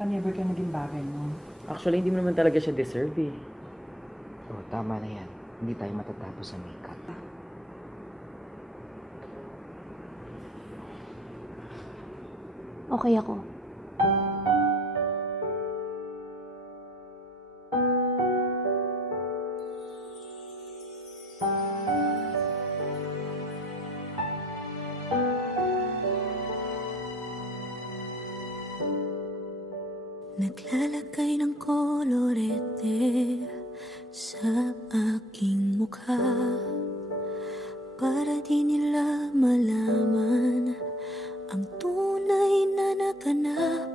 Ka-never ka naging bagay mo. Actually, hindi mo naman talaga siya deserve eh. Oh, tama na yan. Hindi tayo matatapos sa makeup. Okay ako. Naglalagay ng kolorete sa aking mukha para di nila malaman ang tunay na naganap